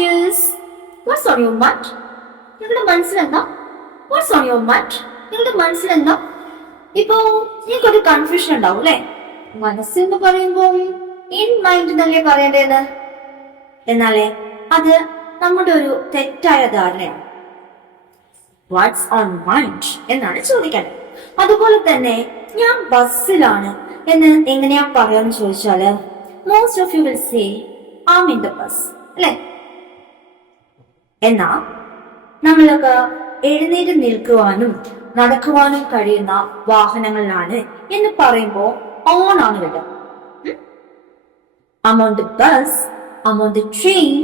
kids? What's on your mind? നിങ്ങളുടെ മനസ്സിലെന്താ? What's on your mind? നിങ്ങളുടെ മനസ്സിലെന്താ? ഇപ്പോ നിങ്ങൾക്കൊരു കൺഫ്യൂഷൻ ഉണ്ടാവും അല്ലെ? മനസ്സെന്ന് പറയുമ്പോൾ ഇൻ മൈൻഡ് എന്നല്ലേ പറയേണ്ടത്? എന്നാലേ അത് നമ്മുടെ ഒരു തെറ്റായ ധാരണയാണ്. വാട്ട്സ് ഓൺ മൈൻഡ് എന്നാണ് ചോദിക്കേണ്ടത്. അതുപോലെ തന്നെ ഞാൻ ബസ്സിലാണ് എന്ന് എങ്ങനെയാ പറയാന്ന് ചോദിച്ചാല് most of you will say I am in the bus അല്ലെ? എന്നാ നമ്മളൊക്കെ എഴുന്നേറ്റ് നിൽക്കുവാനും നടക്കുവാനും കഴിയുന്ന വാഹനങ്ങളിലാണ് എന്ന് പറയുമ്പോ ഓൺ ആണ് വരിക. I'm on the bus, I'm on the train,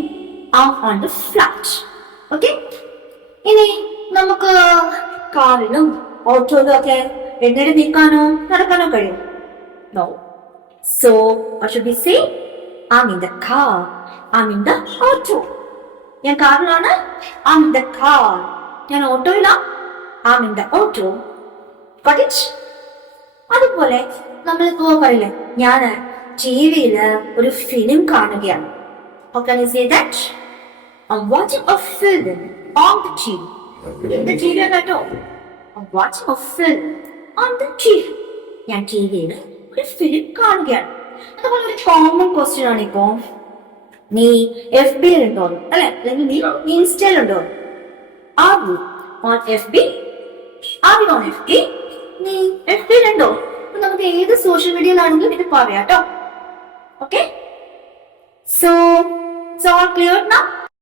I'm on the flight. Okay? ഇനി നമുക്ക് കാറിലും ഓട്ടോയിലും ഒക്കെ എഴുന്നേറ്റ് നിൽക്കാനോ നടക്കാനോ കഴിയും? No. So, what should we say? I'm in the car, I'm in the auto. ഞാൻ കാറിലാണ്, I'm in the car. ഞാൻ ഓട്ടോയിലാ, I'm in the auto. Got it? അതുപോലെ നമ്മളിപ്പോ പറയില്ലേ, ഞാൻ ടിവിയില് ഒരു ഫിലിം കാണുകയാണ്. How can you say that? I'm watching a film on the TV. The TV കേട്ടോ. I'm watching a film on the TV. ഞാൻ ടിവിയില് ഒരു ഫിലിം കാണുകയാണ്. അതുപോലെ ഒരു കോമൺ ക്വസ്റ്റ്യൻ ആണ് ഇപ്പോ, നീ FB ഉണ്ടോ അല്ലെ, അല്ലെങ്കിൽ നീ ഇൻസ്റ്റയിലുണ്ടോ? Are you on FB? Are you on FB? നീ FB ഉണ്ടോ? നമുക്ക് ഏത് സോഷ്യൽ മീഡിയയിലാണെങ്കിലും ഇത് പറയാട്ടോ. Okay? So, it's all clear now?